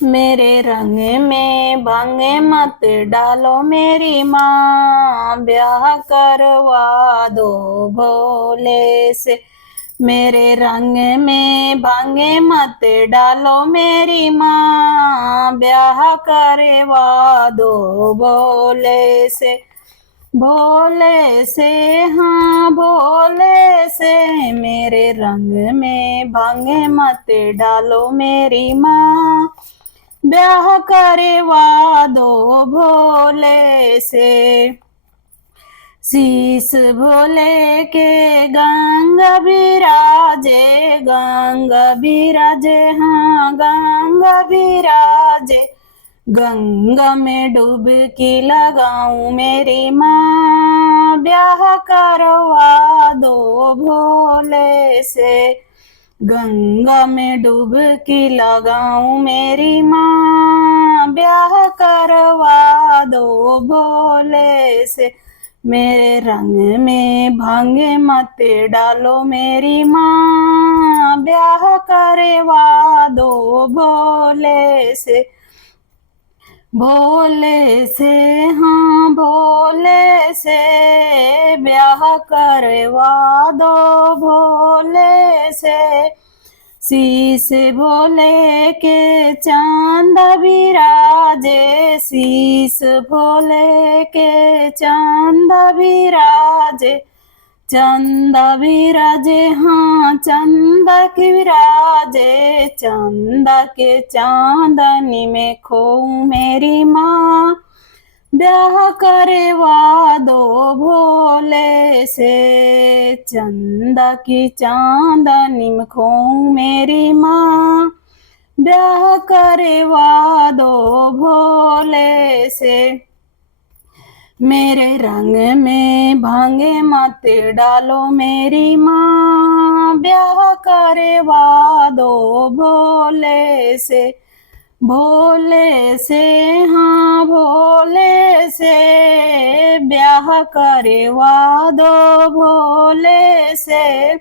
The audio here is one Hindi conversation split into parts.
मेरे रंग में भंग मत डालो मेरी माँ, ब्याह करवा दो भोले से। मेरे रंग में भंग मत डालो मेरी माँ, ब्याह करवा दो भोले से। भोले से हाँ भोले से, मेरे रंग में भंग मत डालो मेरी माँ, ब्याह करवा दो भोले से। शीश भोले के गंगा बिराजे, गंगा बिराजे हाँ गंगा बिराजे। गंगा में डुबकी लगाऊं मेरी माँ, ब्याह करवा दो भोले से। गंगा में डुबकी लगाऊं मेरी माँ, ब्याह करवा दो भोले से। मेरे रंग में भंग मत डालो मेरी माँ, ब्याह करवा दो भोले से। भोले से हाँ भोले से, ब्याह करवा दो भोले से। शीश भोले के चांद बिराजे, शीश भोले के चांद बिराजे। चंदा विराजे हाँ चंदा के विराजे, चंदा के चांदनी में खो मेरी माँ, ब्याह करवा दो भोले से। चंदा की चांदनी में खो मेरी माँ, ब्याह करवा दो भोले से। मेरे रंग में भंग मत डालो मेरी माँ, ब्याह करवा दो भोले से। भोले से हाँ भोले से, ब्याह करवा दो भोले से।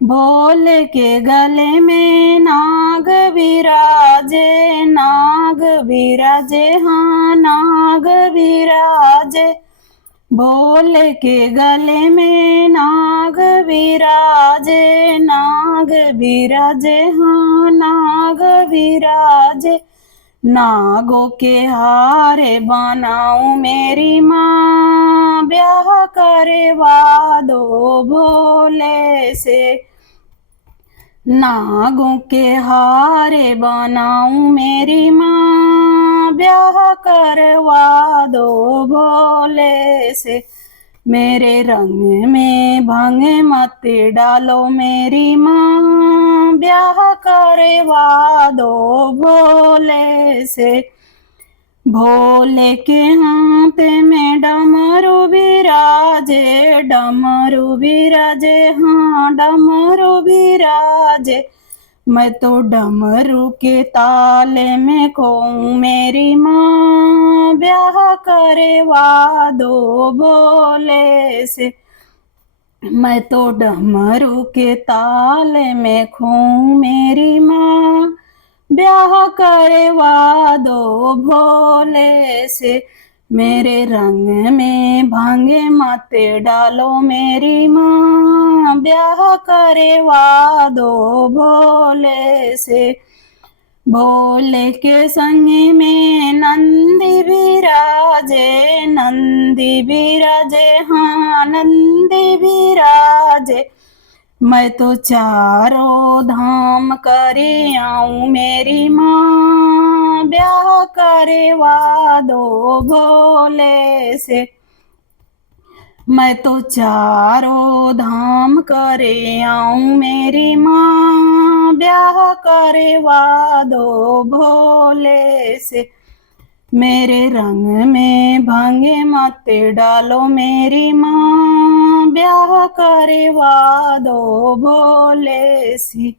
भोले के गले में नाग विराजे, नाग विराजे हाँ नाग विराजे। भोले के गले में नाग विराजे, नाग विराजे हाँ नाग विराजे। नागों के हारे बनाऊं मेरी माँ, ब्याह करवा दो भोले से। नागों के हारे बनाऊं मेरी माँ, ब्याह करवा दो भोले से। मेरे रंग में भंग मत डालो मेरी माँ, ब्याह करवा दो भोले से। भोले के हाथ में डमरू बिराजे, डमरू बिराजे हाँ डमरू बिराजे। मैं तो डमरू के ताले में खोऊं मेरी माँ, ब्याह करवा दो भोले से। मैं तो डमरू के ताले में खोऊं मेरी माँ, ब्याह करवा दो भोले से। मेरे रंग में भंग मत डालो मेरी माँ, ब्याह करवा दो भोले से। भोले के संग में नंदी विराजे, नंदी विराजे हाँ नंदी विराजे। मैं तो चारों धाम करे आऊं मेरी माँ, ब्याह करवा दो भोले से। मैं तो चारों धाम करे आऊं मेरी माँ, ब्याह करवा दो भोले से। मेरे रंग में भंग मत डालो मेरी माँ, ब्याह करवा दो भोले से।